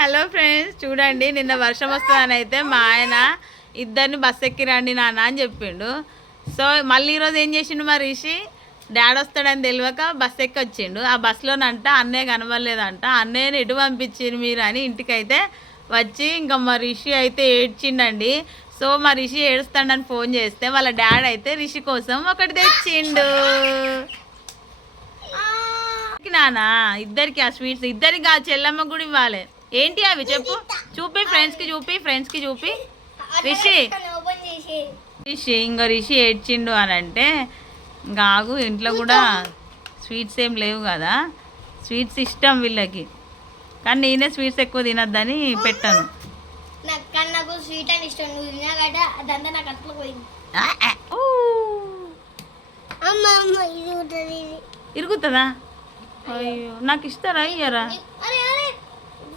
Hello friends చూడండి నిన్న వర్షం వస్తుందని అయితే మా ఆయన ఇద్దరిని బస్ ఎక్కి రండి నాన్న అని చెప్పిండు. సో మళ్ళీ ఈరోజు ఏం చేసిండు మా రిషి? డాడీ వస్తాడని తెలియక బస్ ఎక్కి వచ్చిండు ఆ బస్సులోనంట అన్నయ్య కనబడలేదంట. అన్నయ్యని ఎటు పంపించిండు మీరు అని ఇంటికైతే వచ్చి ఇంకా మా రిషి అయితే ఏడ్చిండండి. సో మా రిషి ఏడుస్తాడని ఫోన్ చేస్తే వాళ్ళ డాడీ అయితే రిషి కోసం ఒకటి తెచ్చిండు. నానా ఇద్దరికి ఆ స్వీట్స్ ఇద్దరికి ఆ చెల్లమ్మ కూడా ఇవ్వాలి. ఏంటి అవి చెప్పు? చూపి ఫ్రెండ్స్కి చూపి. ఫ్రెండ్స్కి చూపి రిషి రిషి ఇంకో రిషి ఏడ్చిండు అని అంటే ఇంకా ఆగు ఇంట్లో కూడా స్వీట్స్ ఏం లేవు కదా. స్వీట్స్ ఇష్టం వీళ్ళకి. కానీ నేనే స్వీట్స్ ఎక్కువ తినొద్దని పెట్టాను. నాకు కానీ నాకు స్వీట్ అని ఇష్టం నువ్వు అదంతా నాకు అట్లా పోయింది. ఇరుగుతుందా? అయ్యో నాకు ఇస్తారా ఇయ్యరా అరే అరే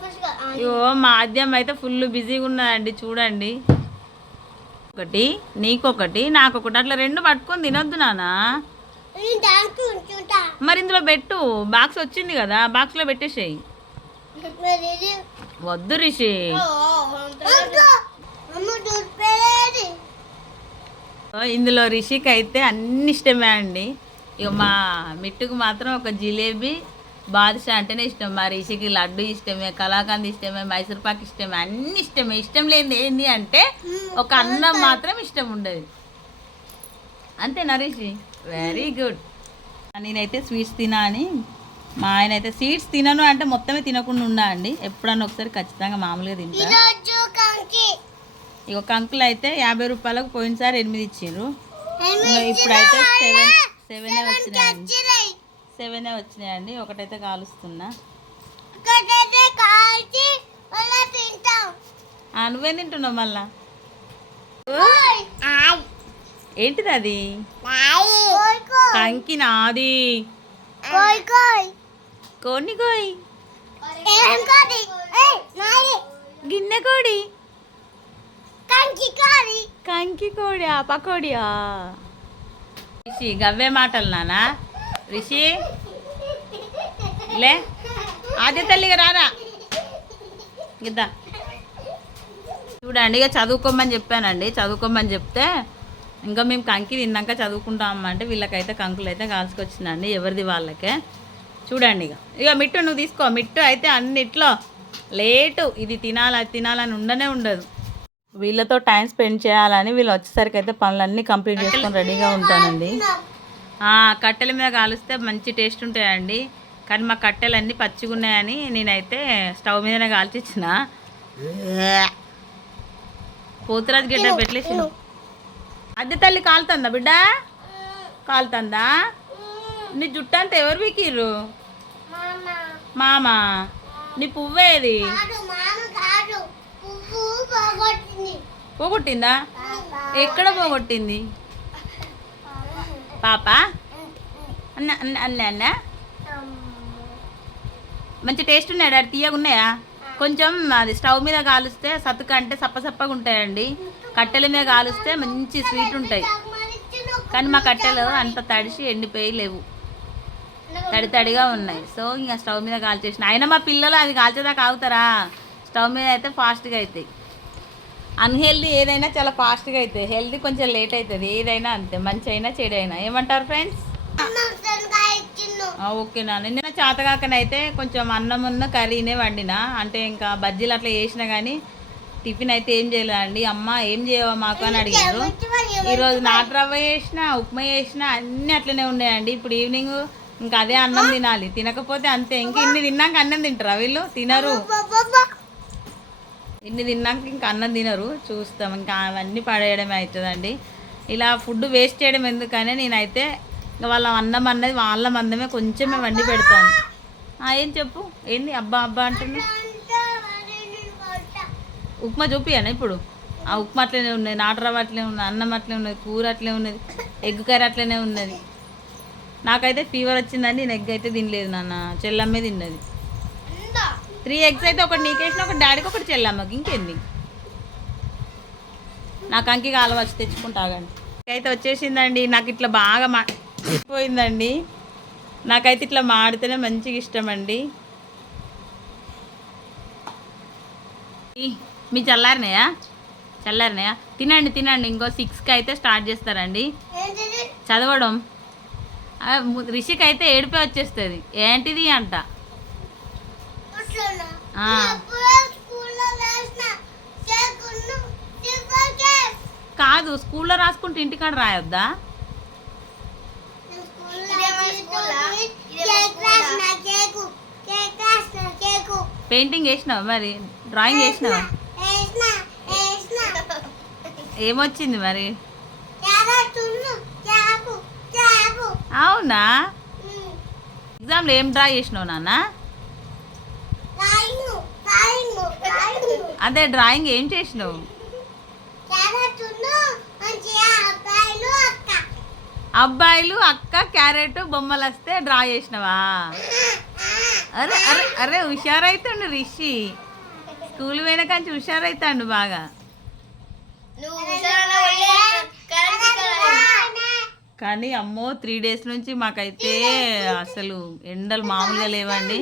ఫస్ట్ గా- ఆ, అయ్యో మా ఆద్యం అయితే ఫుల్ బిజీగా ఉన్నదండి చూడండి. ఒకటి నీకొకటి నాకొకటి అట్లా రెండు పట్టుకొని తినొద్దు నానా మరి ఇందులో పెట్టు బాక్స్ వచ్చింది కదా బాక్స్లో పెట్టేసేయి. మరి ఇది? వద్దు రిషి. ఇందులో రిషికి అయితే అన్ని ఇష్టమే అండి. ఇక మా మిట్టుకు మాత్రం ఒక జిలేబీ బాదుషా అంటేనే ఇష్టం. మా రిషికి లడ్డు ఇష్టమే కలాకండ్ ఇష్టమే మైసూర్ పాక్ ఇష్టమే అన్ని ఇష్టమే. ఇష్టం లేనిది ఏంటి అంటే ఒక అన్నం మాత్రం ఇష్టం ఉండదు. అంతేనా రిషి వెరీ గుడ్ నేనైతే స్వీట్స్ తినా అని మా ఆయన అయితే స్వీట్స్ తినను అంటే మొత్తమే తినకుండా ఉన్నా అండి. ఎప్పుడన్నా ఒకసారి ఖచ్చితంగా మామూలుగా తింటా. ఇక కంకులు అయితే యాభై రూపాయలకు పోయినసారి ఎనిమిది ఇచ్చిండ్రు. ఇప్పుడైతే సెవెన్ సెవెనే వచ్చినాయండి. సెవెనే వచ్చినాయండి. ఒకటైతే కాలుస్తున్నా. నువ్వేం తింటున్నావు మళ్ళా? ఏంటిది అది కోయ్ కంకి నాది. కోయ్ కోయ్ కోడిని కోయి ఏం కోడి? ఏయ్ నాది. గిన్నె కోడి. కంకి కోడి. కంకి కోడియా? పకోడియా గవ్వే మాటలు నానా? రిషి? లే. ఆది తల్లిగా రారా? ఇద్దా. చూడండి ఇక చదువుకోమని చెప్పానండి. చదువుకోమని చెప్తే ఇంకా మేము కంకి తిన్నాక చదువుకుంటాం అంటే వీళ్ళకైతే కంకులు అయితే కాల్చుకొచ్చిందండి ఎవరిది వాళ్ళకే. చూడండి ఇక. ఇక మిట్టు నువ్వు తీసుకో. మిట్టు అయితే అన్నిట్లో లేటు. ఇది తినాలి అది తినాలని ఉండనే ఉండదు. వీళ్ళతో టైం స్పెండ్ చేయాలని వీళ్ళు వచ్చేసరికి అయితే పనులన్నీ కంప్లీట్ చేసుకొని రెడీగా ఉంటానండి. కట్టెల మీద కాలుస్తే మంచి టేస్ట్ ఉంటాయండి. కానీ మా కట్టెలు అన్నీ పచ్చిగా ఉన్నాయని నేనైతే స్టవ్ మీదనే కాల్చిచ్చిన. పోతురాజు గిడ్డ పెట్టలేసి అద్దె తల్లి కాలుతుందా బిడ్డ? కాలుతుందా? నీ జుట్టు అంతా ఎవరు వీకిర్రు మామ? నీ పువ్వేది పోగొట్టిందా? ఎక్కడ పోగొట్టింది? పాప? అన్న అన్న అన్న అన్న? మంచి టేస్ట్ ఉన్నాయా డాడీ? తీయగా ఉన్నాయా? కొంచెం అది స్టవ్ మీద కాలుస్తే సతుక అంటే సప్పసప్పగా ఉంటాయండి. కట్టెల మీద కాలుస్తే మంచి స్వీట్ ఉంటాయి. కానీ మా కట్టెలు అంత తడిసి ఎండిపోయి లేవు తడి తడిగా ఉన్నాయి. సో ఇంకా స్టవ్ మీద కాల్చేసిన. అయినా మా పిల్లలు అవి కాల్చేదాకా ఆగుతారా? స్టవ్ మీద అయితే ఫాస్ట్గా అవుతాయి అన్హెల్దీ ఏదైనా చాలా ఫాస్ట్గా అవుతాయి హెల్దీ కొంచెం లేట్ అవుతుంది ఏదైనా అంతే. మంచి అయినా చెడు అయినా ఏమంటారు ఫ్రెండ్స్ ఓకే నాన్న. నిన్న చేతగాకనైతే కొంచెం అన్నం ఉన్న కర్రీనే వండిన. అంటే ఇంకా బజ్జీలు అట్లా చేసినా కానీ టిఫిన్ అయితే ఏం చేయలేదండి. అమ్మ ఏం చేయవా మాకు అని అడిగారు ఈరోజు నాటు రవ్వ చేసిన ఉప్మా చేసిన అన్నీ అట్లనే ఉన్నాయండి. ఇప్పుడు ఈవినింగ్ ఇంకా అదే అన్నం తినాలి. తినకపోతే అంతే. ఇంక ఇన్ని తిన్నాక అన్నం తింటారా వీళ్ళు? తినరు. ఇన్ని తిన్నాక ఇంకా అన్నం తినరు చూస్తాం. ఇంకా అవన్నీ పడేయడమే అవుతుందండి ఇలా ఫుడ్ వేస్ట్ చేయడం ఎందుకని నేనైతే ఇంకా వాళ్ళ అన్నం అన్నది వాళ్ళ మందమే కొంచెమే వండి పెడతాను. ఏం చెప్పు? ఏంది? అబ్బా అబ్బా అంటుంది. ఉప్మా చూపియాను ఇప్పుడు? ఆ ఉప్మా అట్లనే ఉన్నది నాటు రవ్వ ఉన్నది అన్నం అట్లే ఉన్నది కూర అట్లే ఉన్నది ఎగ్ కర్రీ అట్లనే ఉన్నది. నాకైతే ఫీవర్ వచ్చిందని నేను ఎగ్ అయితే తినలేదు నాన్న చెల్లమ్మే తిన్నది. త్రీ ఎగ్స్ అయితే ఒకటి నీకేసిన ఒకటి డాడీకి ఒకటి చెల్లమ్మకి. ఇంకేంది? నాకు అంకి కాలువ వచ్చి తెచ్చుకుంటాగండి అయితే వచ్చేసిందండి. నాకు ఇట్లా బాగా మా పోయిందండి. నాకైతే ఇట్లా మాడితేనే మంచిగా ఇష్టం అండి మీ చల్లారినాయా? చల్లారినాయా? తినండి తినండి. ఇంకో సిక్స్కి అయితే స్టార్ట్ చేస్తారండి. చదవడం. రిషికి అయితే ఏడిపే వచ్చేస్తుంది. ఏంటిది అంట అట్లనా? ఆ. ఎప్పుడో స్కూల్లో రాసిన చేయకున్ను, చేయకోకే. కాదు స్కూల్లో రాసుకుంటే ఇంటికాడ రాయొద్దా. పెయింటింగ్ వేసినావా మరి? డ్రాయింగ్ వేసినావా? వేసిన, వేసిన. ఏమొచ్చింది మరి. అవునా. ఎగ్జామ్లో ఏం డ్రా చేసినావు నాన్న? అదే డ్రాయింగ్ ఏం చేసినావు? అబ్బాయిలు అక్క. క్యారెట్ బొమ్మలు వస్తే డ్రా చేసినావా? అరే అరే అరే హుషారైతుండు రిషి. స్కూల్ పోయిన కంచి హుషారైతాండు బాగా. కానీ అమ్మో త్రీ డేస్ నుంచి మాకైతే అసలు ఎండలు మామూలుగా లేవండి.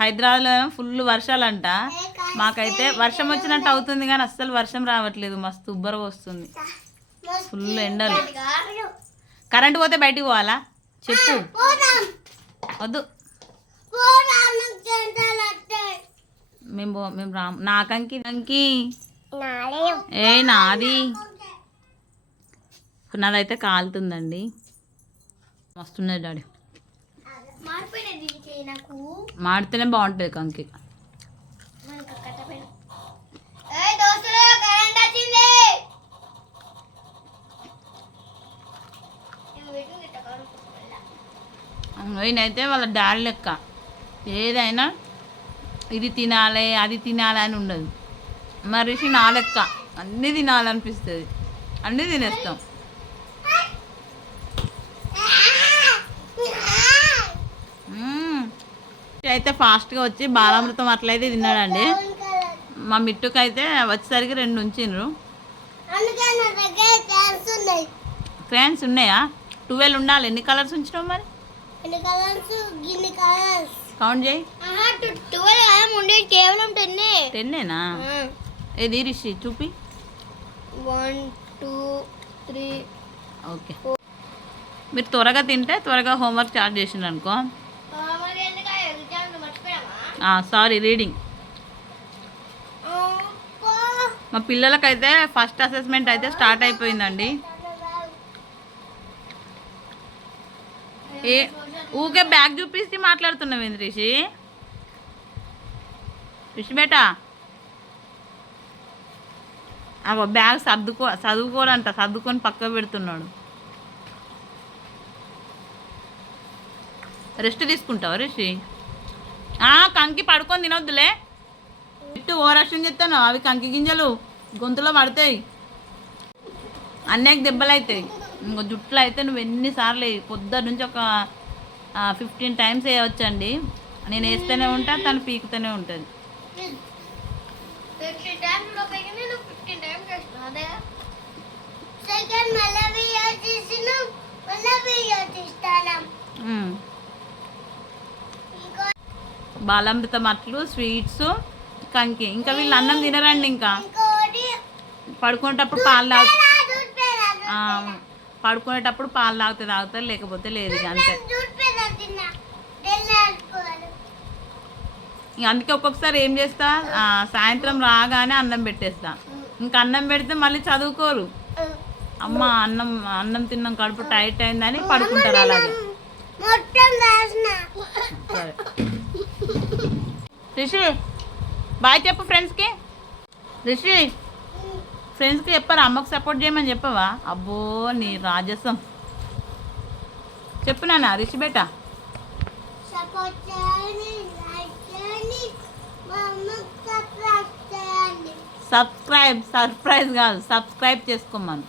హైదరాబాద్లో ఫుల్ వర్షాలంట. మాకైతే వర్షం వచ్చినట్టు అవుతుంది కానీ అస్సలు వర్షం రావట్లేదు. మస్తు ఉబ్బర వస్తుంది. ఫుల్ ఎండలు. కరెంట్ పోతే బయటికి పోవాలా? చెప్పు. వద్దు. మేము పో- మేము రాము. నాకంకి అంకి ఏ నాది. నాదైతే కాలుతుందండి. మస్తున్నది డాడీ. నాకు మాడితేనే బాగుంటుంది కంకి. నేనైతే వాళ్ళ. డాడీ లెక్క. ఏదైనా ఇది తినాలి అది తినాలి అని ఉండదు. మరిషి నా లెక్క. అన్నీ తినాలనిపిస్తుంది. అన్నీ తినేస్తాం మ్మ్. అయితే ఫాస్ట్గా వచ్చి బాలామృతం అట్లయితే తిన్నాడండి. మా మిట్టుకైతే వచ్చేసరికి రెండు ఉంచిండ్రు క్రేన్స్ క్రాన్స్ ఉన్నాయా? ట్వెల్వ్ ఉండాలి. ఎన్ని కలర్స్ ఉంచినావు మరి? కలర్స్ కౌంట్ చేయి. కేవలం టెన్నే టెన్నేనా? ఏది రిషి? చూపి. One two three okay. మీరు త్వరగా తింటే త్వరగా హోంవర్క్ స్టార్ట్ చేసిండ్రు అనుకో. సారీ రీడింగ్ మా పిల్లలకైతే ఫస్ట్ అసెస్మెంట్ అయితే స్టార్ట్ అయిపోయిందండి. ఏ ఊకే బ్యాగ్ చూపిస్తే మాట్లాడుతున్నావు ఏంది రిషి? రిషి బేటా. అగో బ్యాగ్ సర్దుకో చదువుకోడంట సర్దుకొని పక్క పెడుతున్నాడు. రెస్ట్ తీసుకుంటావా రిషి? కంకి పడుకొని తినొద్దులే. ఇట్టు ఓరక్షణ చెప్తాను అవి కంకి గింజలు గొంతులో పడతాయి. అన్నయ్యకి దెబ్బలు అవుతాయి ఇంకో జుట్లు అయితే నువ్వు ఎన్నిసార్లు. పొద్దున్న నుంచి ఒక ఫిఫ్టీన్ టైమ్స్ వేయవచ్చండి. నేను వేస్తూనే ఉంటా తను పీకుతూనే ఉంటుంది ఫిఫ్టీన్ టైమ్స్ చేస్తున్నావు అదే సెకండ్ మళ్ళీ వీడియో తీసిన మళ్ళీ వీడియో తీస్తాను మ్మ్. ఇంకో బాలామృతం అట్లు స్వీట్స్ కంకి. ఇంకా వీళ్ళు అన్నం తినరండి ఇంకా. పడుకునేటప్పుడు పాలు తాగు పడుకునేటప్పుడు పాలు తాగితే తాగుతారు లేకపోతే లేదు ఇక అంతే. అందుకే ఒక్కొక్కసారి ఏం చేస్తా? సాయంత్రం రాగానే అన్నం పెట్టేస్తా. ఇంకా అన్నం పెడితే మళ్ళీ చదువుకోరు. అమ్మ అన్నం అన్నం తిన్నాం కడుపు టైట్ అయిందని పడుకుంటారు అలాగే. సరే. రిషి బాయ్ చెప్పు ఫ్రెండ్స్కి. రిషి ఫ్రెండ్స్కి చెప్పారా? అమ్మకు సపోర్ట్ చేయమని చెప్పవా? అబ్బో నీ రాజసం. చెప్పు నాన్న రిషి బేట. సబ్స్క్రైబ్ సర్ప్రైజ్ కాదు సబ్స్క్రైబ్ చేసుకోమను.